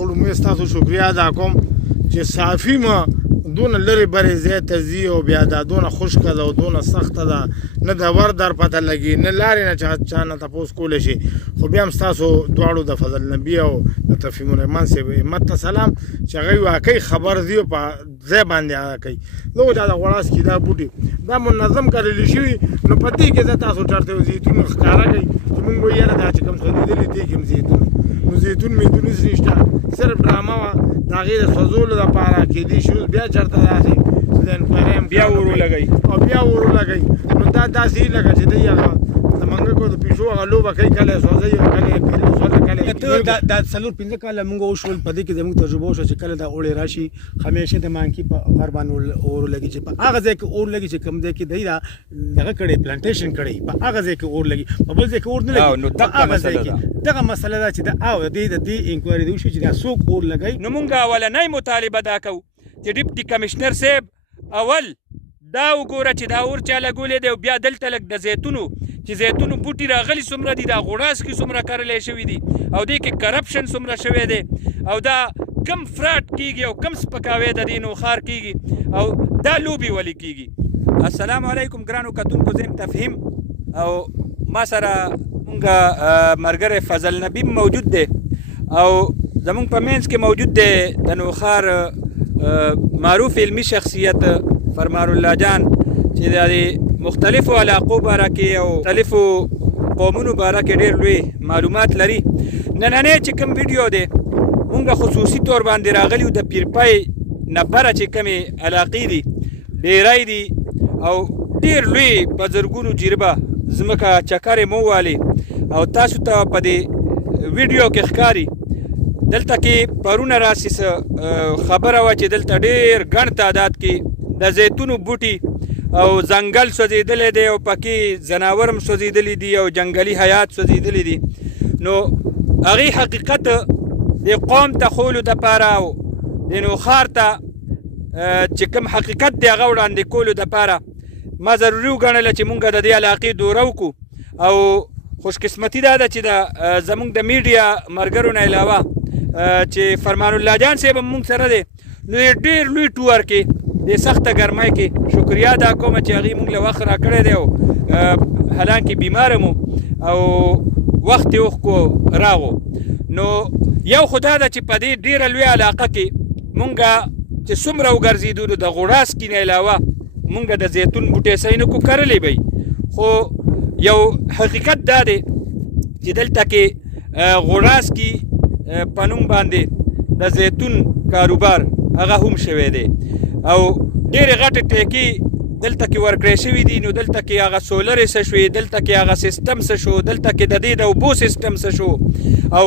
خو لومړی ستاسو شکریا ادا کوم چې صافي ما دونه لرې برې ځای ته ځي او بیا دا دونه خشکه ده او دونه سخته ده، نه د ور در پته لګي نه لارې نه چا نه تپوس کولی شي. خو بیا هم ستاسو دواړو د فضل نبي او د تفهیم الرحمن صاحب همت ته سلام چې هغوی واقعي خبر دي او په ځای باندې هغه کوي. زه دا د غوړاسکي دا بوټي دا منظم کرلی شوي، نو په دې کې زه تاسو چېرته یو زیتون ښکاره کوي چې مونږ وایي یاره دا چې کوم سوځېدلي دې کې هم زیتون، نو زیتون میتون هېڅ نشته، صرف ډرامه وه د هغې د سوځولو دپاره. کېدای شي اوس بیا چېرته داسې د انکوایري هم بیا ور ولګوي او بیا ور ولګوي، نو دا داسې لکه چې دوی هغه د منګکو د پیشو هغه لوبه کوي، کله یې سوځوي او کله یې سوځه کله یې دا 4-5 کاله موږ وشول په دې کې زموږ تجربه وشوه چې کله دا اوړی راشي همیشه د مانکي په غر باندې اور لګي، چې په هغه ځای کې اور لګي چې کوم ځای کې دی دا دغه کړی پلانټیشن کړی په هغه ځای کې اور لګي، په بل ځای کې اور نه لګي. نو دغه مسله ده چې د دې انکوایري دی وشي چې دا څوک اور لګي. نو مونږ اولنۍ مطالبه دا کوو چې ډیپټي کمشنر صاحب اول دا وګوره چې دا اور چا لګولی دی او بیا دلته لږ د زیتونو چې زیتونو بوټي راغلي څومره دي، دا غوړاسکي څومره کرلی شوي دي او دې کې کرپشن څومره شوی دی او دا کم فراډ کېږي او کم سپکاوی د دې نوښار کېږي او دا لوبې ولې کېږي. السلام علیکم ګرانو کتونکو، زه یم تفهیم او ما سره مونږ ملګری فضل نبي موجود دی او زمونږ په منځ کې موجود دی د نوښار معروف علمي شخصیت فرمان الله جان چې د مختلفو علاقو باره کې او مختلفو قومونو باره کې ډېر لوی معلومات لري. نننی چې کوم ویډیو دی مونږ خصوصي طور باندې راغلي یو د پیرپای نبره چې کومې علاقې دي ډېری دي او ډېر لوی په زرګونو جریبه ځمکه چکرې مو والي او تاسو ته په دې ویډیو کې ښکاري. دلته کې پرونه راسې خبره وه چې دلته ډېر ګڼ تعداد کې د زیتونو بوټي او ځنګل سوځېدلی دی او پکې ځناور هم سوځېدلي دي او جنګلي حیات سوځېدلي دي. نو هغې حقیقت د قوم ته ښولو دپاره او د نوښار ته چې کوم حقیقت دی هغه وړاندې کولو دپاره ما ضروري وګڼله چې مونږ د دې علاقې دوره وکړو. او خوشقسمتي دا ده چې زمونږ د میډیا ملګرو نه علاوه چې فرمان الله جان صاحب هم مونږ سره دی، نو یې ډېر لوی ټور کې د سخته ګرمۍ کې شکریا ادا کوم چې هغې مونږ له وخت راکړی دی او حالانکې بیماره مو او وخت یې وښکو راغو. نو یو خو دا ده چې په دې ډېره لویه علاقه کې مونږ چې څومره وګرځېدو نو د غوړاسکي نه علاوه مونږ د زیتون بوټی سینکو کرلی به خو یو حقیقت دا دی چې دلته کې غوړاسکي په نوم باندې د زیتون کاروبار هغه هم شوی دی او ډېرې غټې ټیکې دلته کې ورکړی شوي دي. نو دلته کې هغه سولرې څه شوې، دلته کې هغه سیسټم څه شو، دلته کې د دې د اوبو سیسټم څه شو او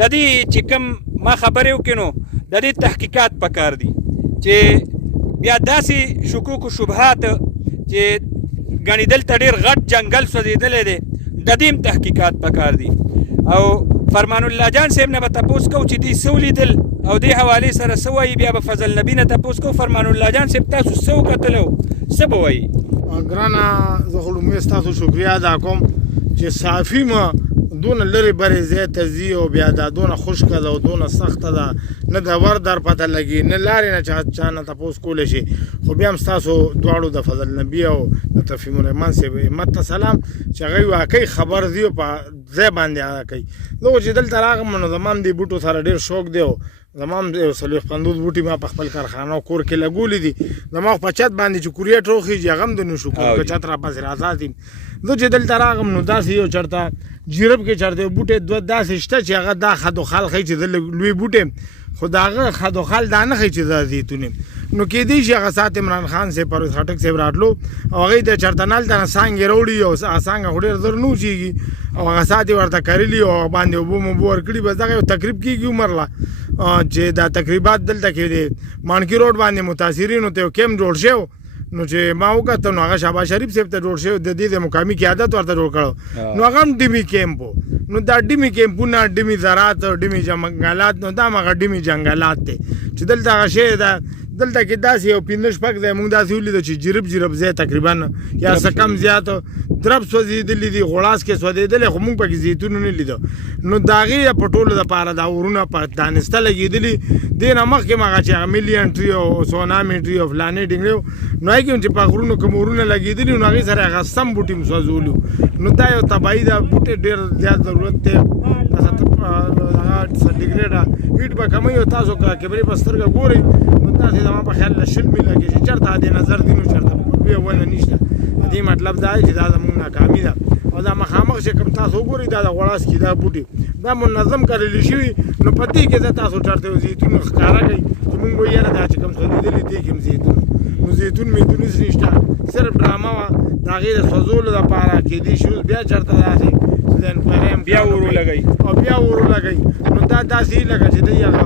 د دې چې کوم ما خبرې وکړې نو د دې تحقیقات پکار دي چې بیا داسې شکوک و شبهات چې ګڼې دلته ډېر غټ جنګل سوځېدلی دی د دې هم تحقیقات پکار دي. او فرمان الله جان صاحب نه به تپوس کوو چې دوی څه ولیدل او دې حوالې سره څه وایي، بیا به فضل نبي نه تپوس کوو فرمان الله جان صاحب تاسو څه وکتل او څه به وایي. ګرانه زه خو لومړی ستاسو شکریا ادا کوم چې صافي ما دونه لرې برې ځای ته ځي او بیا دا دونه خشکه ده او دونه سخته ده، نه د ور در پته لګي نه لارې نه چا نه تپوس کولی شي. خو بیا هم ستاسو دواړو د فضل نبي او د تفهیم الرحمن صاحب همت ته سلام چې هغوی واقعي خبر دي او په ځای باندې هغه کوي. زه خو چې دلته راغلم نو زما هم دې بوټو سره ډېر شوق دی او زما هم 40-50 بوټي ما په خپل کارخانه او کور کې لګولي دي. زما خو په چت باندې چې کوریټ وخېږي هغه هم د نشو کور که چت راپسې راځات یم. زه چې دلته راغلم نو داسې یو چېرته جیرب کې چېرته یو بوټی داسې شته چې هغه دا خد و خال ښایي چې زه لوی بوټی یم خو د هغه خد و خال دا نه ښایي چې زه زیتون یم. نو کېدای شي هغه سات عمران خان صاحب پرویز خټک صاحب راتلو او هغوی د چېرته نه هلته نه څانګې راوړي او څانګه خو ډېر زر نه وچېږي او هغه سات یې ورته کرلي او هغه باندې اوبه موبه ورکړي، بس دغه یو تقریب کېږي عمر له چې دا تقریبات دلته کې د مانکي روډ باندې متاثرینو ته یو کیمپ جوړ شوی. نو چې ما وکتل نو هغه شهباز شریف صاحب ته جوړ شوی، د دې د مقامي قیادت ورته جوړ کړو. نو هغه هم ډیمي کیمپ و. نو دا ډیمي کیمپونه ډیمي زراعت او ډیمي جنګلات نو دا هم هغه ډیمي جنګلات دی چې دلته هغه شی ده دلته کې داسې یو 15 شپږ ځای موږ داسې ولیدو چې جرب ځای تقریبا یا څه کم زیات درب سوځېدلي دي غوړاس کې سوځېدلی خو موږ پکې زیتون نه لیدو نو د هغې په ټولو دپاره دا ورونه په دانسته لګېدلي دې نه مخکې هم هغه چې هغه ملین ټري او سونامي ټري او فلانې ډینګرې وو نو هغې کې هم چې په غرونو کوم ورونه لګېدلي نو هغې سره هغه سم بوټي هم سوځولي نو دا یو تباهي ده بوټي ډېر زیات ضرورت دی هغه سنټیګریډ هیټ به کمی او تاسو کیمرې په سترګه ګورئ نو تاسې زما په خیال له 20 میله کې چې چېرته دې نظر دي نو چېرته بیا ونه نشته دې مطلب دا دی چې دا زموږ ناکامي ده او دا مخامخ چې کوم تاسو وګورئ دا د غوړاس کې دا بوټي دا منظم کرلی شوي نو په دې کې زه تاسو چېرته یو زیتون ښکاره کوي چې مونږ وایو یاره دا چې کوم سوځېدلي دې کې هم زیتون نو زیتون میتون هېڅ نشته صرف ډرامه وه د هغې د سوځولو دپاره کېدای شي اوس بیا چېرته داسې بیا ورو لګئ او بیا ورو لګئ نو دا داسې لکه چې دی هغه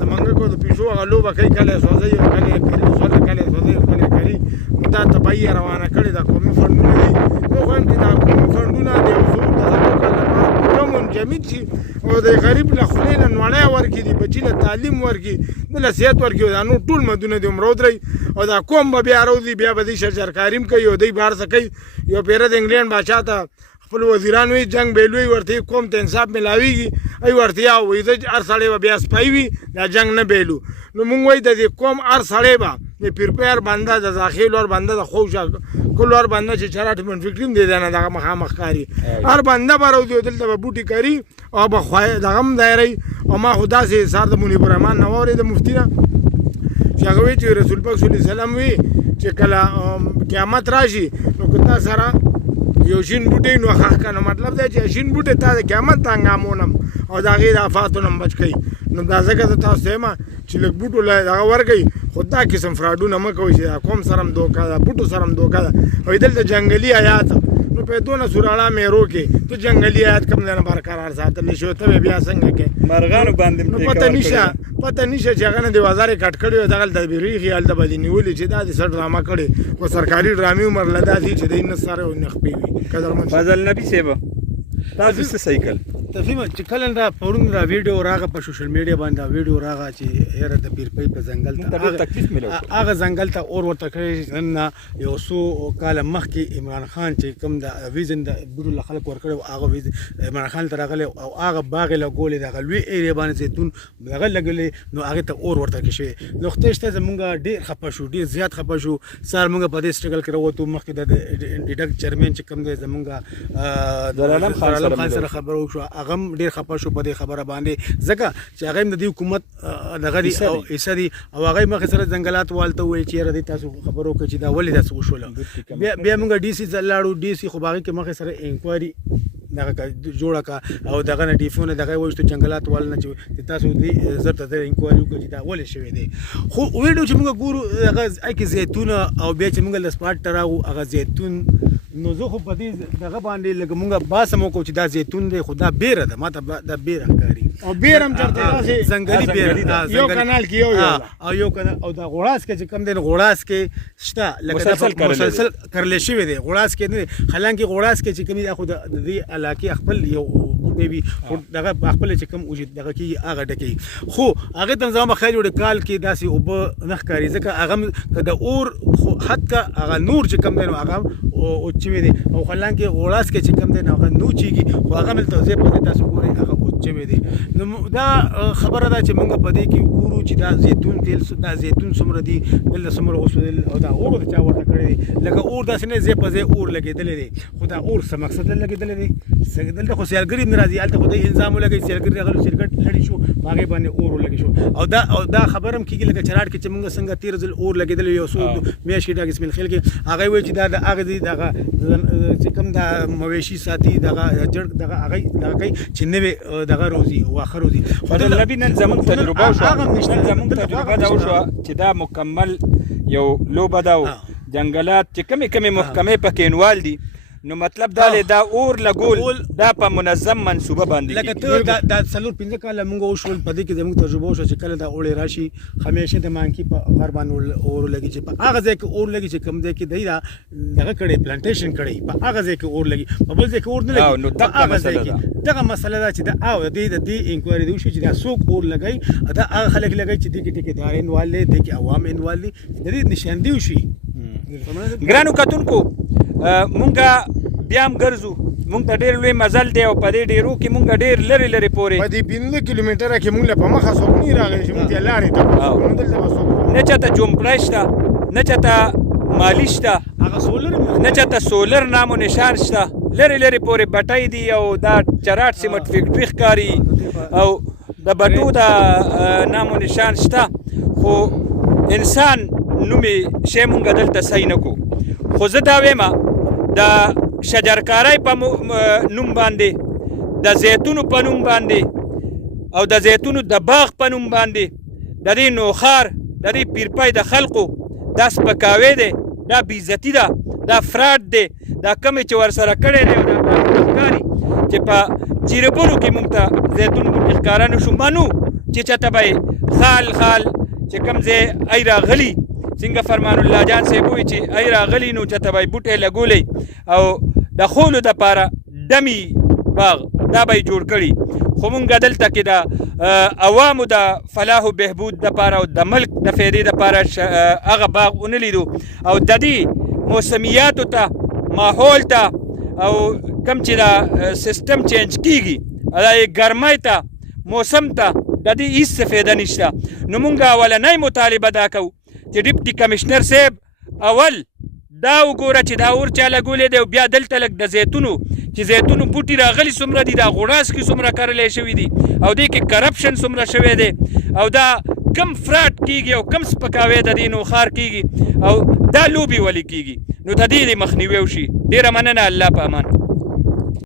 د منګکو د پیشو هغه لوبه کوي کله یې سوځوي او کله یې سوځي کله یې سوځوي او کله یې کري نو دا تباهي یې روانه کړې ده قومي فنډونه دي نو خو هم چې دا قومي فنډونه د یو څو کسانو لپاره پوره منجمد شي او د غریب له خولې نه نوړی ورکړي د بچي له تعلیم ورکړي د له صحت ورکړي او دا نور ټول مدونه دې هم رودرئ او دا قوم به بیا روځي بیا به دوی شرکاري هم کوي او دوی بهر څه کوي یو پیره د انګلینډ بادشاه ته خپل وزیران وي جنگ به لوی ورته قوم ته انصاف ملاویږي ای ورته وایي د هر سړی به بیا سپی وي دا جنگ نه بیلو نو مونږ وایي د دې قوم هر سړی به د پیرپیر بنده د داخل ور بنده د خوش کل ور بنده چې چراټ من فکریم دی نه دغه مخامخ کاری هر بنده به راوځي دلته به بوټي کاری او به خوای دغه هم دایري او ما خدا سي سار د منیب الرحمن نووري د مفتی نه چې هغه وی چې رسول پاک صلی الله علیه وسلم وی چې کله قیامت راشي نو کتا سره یو شین بوټی نو ښخ که نو مطلب دی چې شین بوټی تا د قیامت ته هنګامونم او د هغې د افاتو نه بچ کوي نو دا ځکه زه تاسو ته یم چې لږ بوټو له دغه ورکوي خو دا قسم فراډونه مه کوئ چې دا قوم سره هم دوکه ده بوټو سره هم دوکه ده وایي دلته جنګلي حیات نو په دونه سوراړه میرو کې ته جنګلي حیات کوم ځای نه برقرار ساتلی شو ته به بیا څنګه کې مرغانو باندې نو پته نشه چې هغه نه د بازار یې کټ کړی و دغه د بیریخي هلته به دې نیولي چې دا دې څه ډرامه کړې خو سرکاري ډرامې عمر له داسې چې دی نه سره او نه خپې وي قدرمن فضل نبي صاحب تاسو څه صحیح کړل تفهیم چې کله دا پرون دا ویډیو راغه په سوشل میډیا باندې دا ویډیو راغه چې یاره د پیرپۍ په ځنګل ته هغه ځنګل ته اور ورته کړی نن یو څو کاله مخکې عمران خان چې کوم د ویزن د بوډو له خلک ورکړی هغه عمران خان ته راغلی او هغه باغ یې لګولی دغه لوی ایریا باندې زیتون هغه لګولی نو هغې ته اور ورته کې شوی نو خدای شته زمونږ ډېر خفه شو ډېر زیات خفه شو سار مونږ په دې سټرګل کې راووتو مخکې د ډیډک چیرمین چې کوم دی زمونږ درعالم خان سره خبره وشوه هغه هم ډېر خفه شو په دې خبره باندې ځکه چې هغه هم د دې حکومت دغه دي او حصه دي او هغه یې مخکې سره ځنګلات والته وویل چې یاره دې تاسو خبره وکړئ چې دا ولې داسې وشوله بیا موږ ډي سي ځل لاړو ډي سي خو هغې کې مخکې سره انکوایري دغه جوړه کا او دغه نه ډیفونه دغه وایي چې جنګلات وال نه چې تاسو دې زر ته انکوایري وکړئ چې دا ولې شوی دی خو ویډیو چې موږ ګورو هغه کې زیتونه او بیا چې موږ له سپاټ ته راغو هغه زیتون نو زه خو په دې دغه باندې لږ مونږ بحث هم وکړو چې دا زیتون دی خو دا بیره ده ما ته دا بیره ښکاري او بیر هم چېرته داسې ځنګلي بیره یو کنال کې یو او یو او دا غوړاس کې چې کوم دی نو غوړاس کې شته لکه مسلسل کرلی شوی دی غوړاس کې نه دی حالانکې غوړاس کې چې کوم دی خو د دې علاقې خپل یو بوټی وي خو دغه خپل چې کوم وجود دغه کېږي هغه ډکوي خو هغې ته هم زما په خیال وړي کال کې داسې اوبه نه ښکاري ځکه هغه که د اور حتی هغه نور چې کوم دی نو هغه اوچوي دی او حالانکې غوړاس کې چې کوم دی نو هغه نوچېږي خو هغه مې توضیح په دې تاسو ګورئ هغه اوچوي دی نو دا خبره ده چې موږ په دې کې ګورو چې دا زیتون تیل دا زیتون څومره دي دلته څومره وسوځېدل او دا اور د چا ورته کړی دی لکه اور داسې نه ځای په ځای اور لګېدلی دی خو دا اور څه مقصد نه لګېدلی دی دلته خو سیلګري هم نه راځي هلته خو د الزام ولګوي سیلګري راغلو سیلګټ لړی شو په هغې باندې اور ولګې شو او دا خبره هم کېږي لکه چراټ کې چې موږ څنګه تېر ځل اور لګېدلی یو څو میاشتې ډاګ اسماعیل خیل کې هغه وایي چې دا د هغه دي دغه چې کوم دا مویشي ساتي دغه جړ دغه هغه کوي چې نوې دغه روزي واښه روزي فضل نبي نن زموږ تجربه وشوه دا وشوه چې دا مکمل یو لوبه ده جنګلات چې کمې محکمې پکې انوال دي نو مطلب دا دی دا اور لګول دا په منظم منصوبه باندې لکه ته دا 4-5 کاله موږ وشول په دې کې زموږ تجربه وشوه چې کله دا اوړی راشي همیشه د مانکي په غر باندې اور لګي چې په هغه ځای کې اور لګي چې کوم ځای کې دی دا دغه کړی پلانټیشن کړی په هغه ځای کې اور لګي په بل ځای کې اور نه لګي نو دغه مسله دا چې دا او د دې انکوایري دی وشي چې دا څوک اور لګي دا هغه خلک لګي چې دې کې ټیکدار انوال دي دې کې عوام انوال دي د دې نشاندهي وشي. ګرانو کتونکو مونږه بیا هم ګرځو مونږ ته ډېر لوی مزل دی او په دې ډېرو کې مونږ ډېر لرې لرې پورې په دې 15 کیلومتره کې مونږ له په مخه څوک نه راغلی چې مونږ ته لارې ته مونږ دلته به څوک نه چاته جومپړی شته نه چاته مالی شته هغه سولر نه چاته سولر نام و نشان شته لرې لرې پورې بټۍ دي او دا چراټ سیمټ فیکټري ښکاري او د بټو د نام و نشان شته خو انسان نومې شی مونږ دلته صحیح نه کو خو زه دا ویمه د شجرکاری په نوم باندې د زیتونو په نوم باندې او د زیتونو د باغ په نوم باندې د دې نوخار د دې پیرپای د خلقو دا سپکاوی دی دا بېعزتي ده دا فراډ دی دا کمې چې ورسره کړی دی او دا ښکاري چې په جیربونو کې موږ ته زیتون بوټي ښکاره نه شو منو چې چاته به یې خال خال چې کوم ځای ای راغلي څنګه فرمان الله جان صاحب وایي چې ای راغلي نو چاته به یې بوټی لګولی او د خولو دپاره دمي باغ دا به یې جوړ کړي خو مونږ دلته کې د عوامو د فلاح و بهبود دپاره او د ملک د فایدې دپاره هغه باغ ونه لیدو او د دې موسمیاتو ته ماحول ته او کوم چې دا سیستم چینج کیږي د ګرمۍ ته موسم ته د دې هیڅ څه فایده نشته نو مونږ اولنۍ مطالبه دا کوو چې ډیپټي کمشنر صاحب اول دا وګوره چې دا اور چا لګولی دی او بیا دلته لږ د زیتونو چې زیتونو بوټي راغلي څومره دي دا غوړاسکي څومره کرلی شوي دي او دې کې کرپشن څومره شوی دی او دا کم فراډ کیږي او کم سپکاوی د دې نوخار کیږي او دا لوبې ولې کیږي نو د دې مخنیوی وشي. ډېره مننه. الله په امان.